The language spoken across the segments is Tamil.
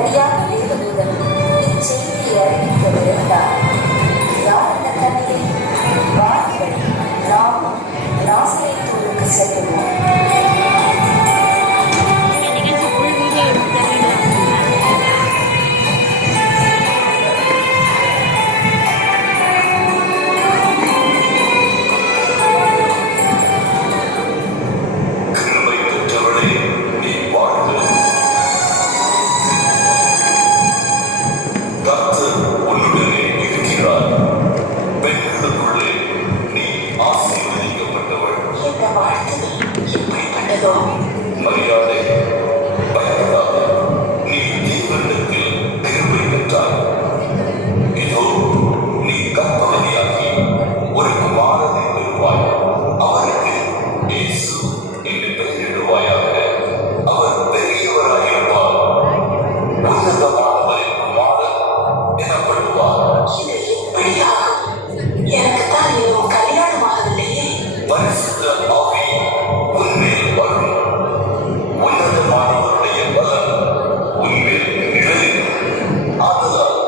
உடனடியாக தேவதூதன் இச்செய்தியை அறிவிக்க விரைந்தார். யார் இந்த கன்னிகை? வாருங்கள், நாமும் நாசரேத்தூருக்கு செல்லுவோம். மரியாதை பயப்படாத, நீ தேவனிடத்தில் கிருபை பெற்றாய். இதோ நீ கர்ப்பவதியாகி ஒரு குமாரனை பெறுவாய். அவருக்கு இயேசு என்று பெயரிடுவாயாக. அவர் பெரியவராயிருப்பார், உன்னதமானவரின் குமாரன் எனப்படுவார். எனக்குத்தான் இன்னும் கல்யாணமாகவில்லையே. பரிசுத்த ஆவி உன்மேல் வரும். உன்னதமானவருடைய பலன் உன்மேல் நிழலிடும். ஆதலால்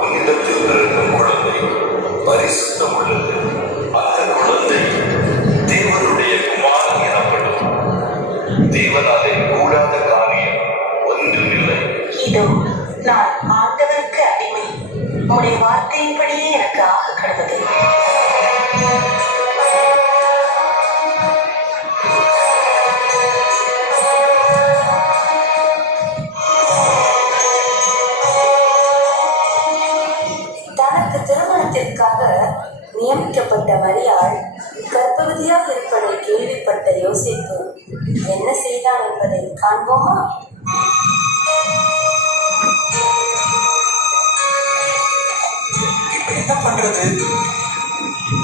உன்னிடத்தில் பிறக்கும் குழந்தை பரிசுத்தம் உள்ளது. அந்த குழந்தை தேவனுடைய குமாரன் எனப்படும். தேவனாலே கூடாத காரியம் ஒன்றுமில்லை. இதோ நான் ஆண்டவருக்கு அடிமை. உடைய வார்த்தையின்படியே எனக்கு ஆக கடவுது. தனக்கு திருமணத்திற்காக நியமிக்கப்பட்ட மரியாள் கர்ப்பவதியாக இருப்பதை கேள்விப்பட்ட யோசேப்பு என்ன செய்தான் என்பதை காண்போமா? இப்ப என்ன பண்றது?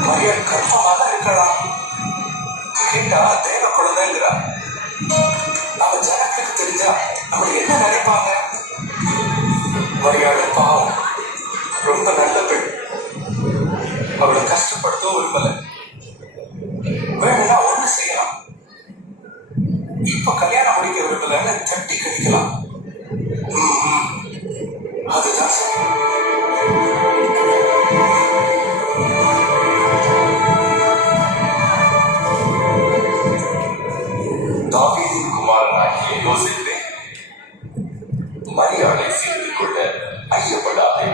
மரியாள் கர்ப்பமாக இருக்கலாம். கேட்டா தேவ குழந்தைங்கிறா. நம்ம ஜனங்களுக்கு தெரிஞ்சா நம்ம என்ன நினைப்பாங்க? மரியாள் பாவம், ரொம்ப நல்ல பெண். அவளை கஷ்டப்படுத்தவும் விரும்பல. வேணும்னா ஒண்ணு செய்யலாம். இப்ப கல்யாணம் முடிக்க விரும்பலன்னு தட்டி கழிக்கலாம். அதுதான் சரி. தாவீதின் குமாரனாகிய யோசேப்பே, மரியாளை சேர்த்துக் கொள்ள ஐயப்படாதே.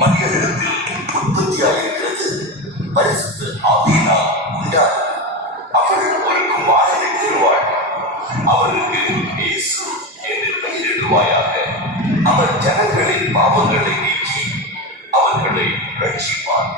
மரியாளிடத்தில் உற்பத்தியாயிருக்கிறது பரிசுத்த ஆவியினால் உண்டாது. அவள் ஒரு குமாரனை பெறுவாள். அவருக்கு இயேசு என்று பெயரிடுவாயாக. அவர் ஜனங்களின் பாவங்களை நீக்கி அவர்களை ரட்சிப்பார்.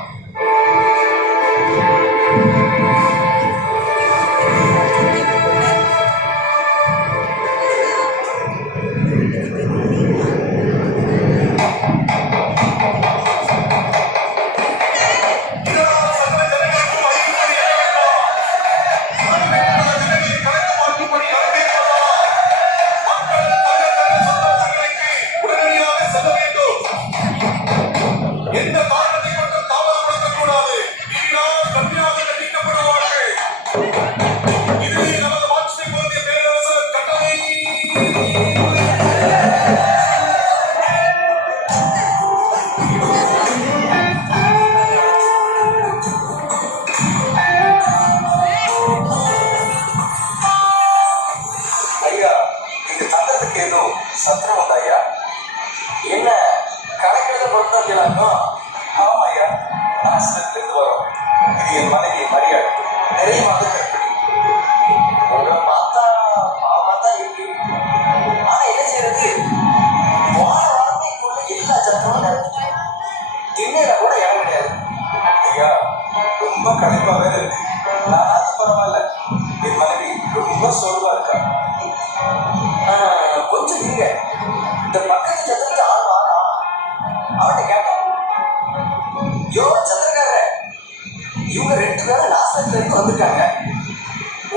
சத்திரம் உண்டாயா? என்ன கணக்கில் பொறுத்தாங்க? ஆமாய்யா, நாசத்திலிருந்து வரும். இது என் மனைவி மரியாள், நிறைய மாத கற்பிணி. உங்களை பார்த்தா பாவமாத்தான் இருக்கு. ஆனா என்ன செய்யறது? வாரமே எல்லா சத்தமும் நடந்துட்டேன். திண்ணையில கூட இடம் கிடையாது. ஐயா, ரொம்ப களைப்பா வேற இருக்கு. நானாவது பரவாயில்ல, என் மனைவி ரொம்ப சோர்வா இருக்கா. கொஞ்சம் இருங்க, இந்த பக்கத்து சத்திரத்தை ஆள் வாங்க. அவன்கிட்ட கேட்டேன், யோ சத்திரக்காரர, இவங்க 2 பேரும் நாசத்துல இருந்து வந்திருக்காங்க.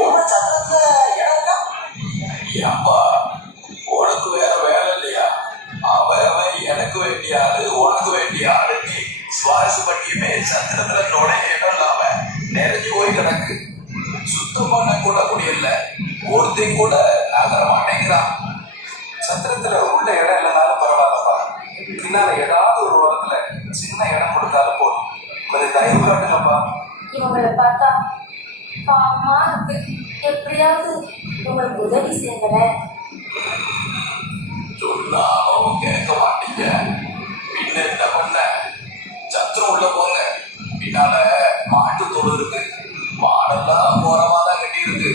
உங்க சத்திரத்துல இடம் இருக்கா? அப்பா, உனக்கு வேற வேலை இல்லையா? அவன் எனக்கு வேண்டிய ஆளு, உனக்கு வேண்டிய ஆளு. சுவாரசு பட்டியுமே சத்திரத்துல இடம் இல்லாம நிறைஞ்சு போய் கிடக்கு. சுத்தம் பண்ண கூட முடியல. ஒருத்தையும் கூட நகர மாட்டேங்கிறான். சத்திரத்துல உள்ள இடம் இல்லைனாலும் பரவாயில்ல. எப்படியாவது உங்களுக்கு உதவி செய்யறேன். சொன்னாலும் கேட்க மாட்டீங்க. பின்ன என்ன பண்ண? சத்திரம் உள்ள போங்க. பின்னால மாட்டு தோடு இருக்கு. மாடெல்லாம் ஓரமா தான் கட்டி இருக்கு.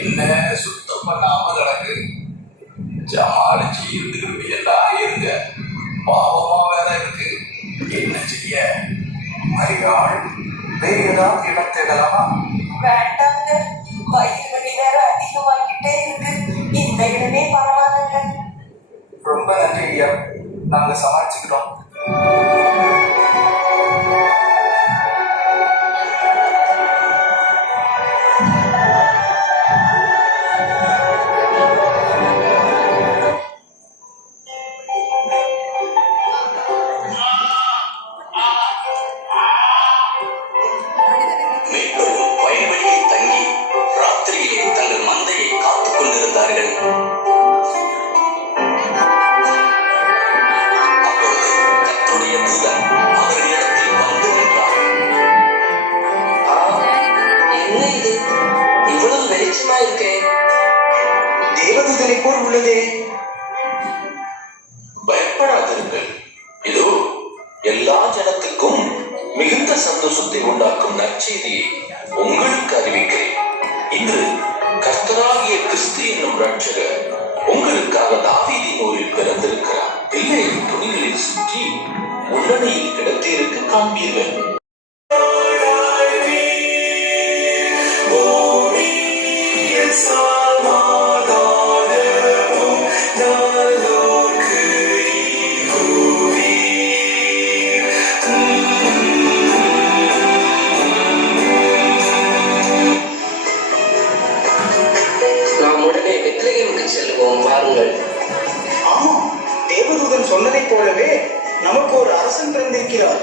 என்ன சுத்தம் பண்ணாம கிடக்கு. ஜமாடிச்சு இருந்துக்கிட்டு எல்லாம் இருங்க. பாவமா வேற இருக்கு. என்ன செய்ய? மரியாள் வேறு ஏதாவது இடம் தேடலாமா? வேண்டாங்க, வயிறு வலி வேற அதிகமாகிட்டே இருக்கு. இந்த இடமே பரவாயில்லைங்க. ரொம்ப நன்றி ஐயா, நாங்க சமாளிச்சுக்கிட்டோம். மேய்ப்பர்கள் வயல்வெளியில் தங்கி ராத்திரியிலே தங்கள் மந்தையை காத்துக் கொண்டிருந்தார்கள். அப்பொழுது கர்த்தருடைய தூதன் அவர்களிடத்தில் வந்து நின்றார். என்ன இது இவ்வளவு வெளிச்சமா இருக்கே? தேவதூதனை போல் உள்ளதே. பயப்படாதிருங்கள், இதோ எல்லா ஜனத்துக்கும் மிகுந்த சந்தோஷத்தை உண்டாக்கும் நற்செய்தியை உங்களுக்கு அறிவிக்கிறேன். இன்று கர்த்தராகிய கிறிஸ்து என்னும் ரட்சகர் உங்களுக்காக தாவீதின் ஊரில் பிறந்திருக்கிறார். பிள்ளையை துணிகளில் சுற்றி முன்னணியில் கிடத்தியிருக்க காண்பீர்கள். நாம் உடனே பெத்லகேமுக்கு செல்வோம், வாருங்கள். ஆமாம், தேவதூதன் சொன்னதைப் போலவே நமக்கு ஒரு அரசன் பிறந்திருக்கிறார்.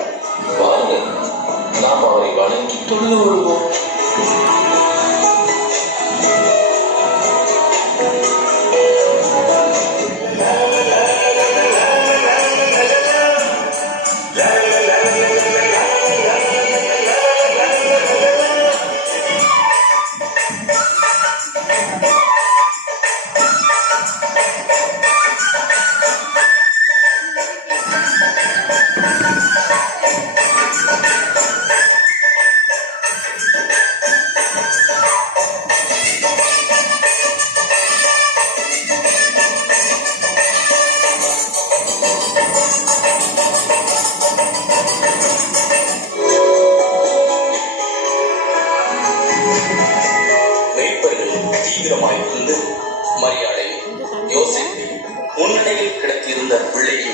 வாருங்கள், நாம் அவரை வணங்கி தொழுது கொள்வோம். மேய்ப்பர்கள் தீவிரமாய் வந்து மரியாதை யோசேப்பை முன்னணியில் கிடத்தியிருந்த பிள்ளையை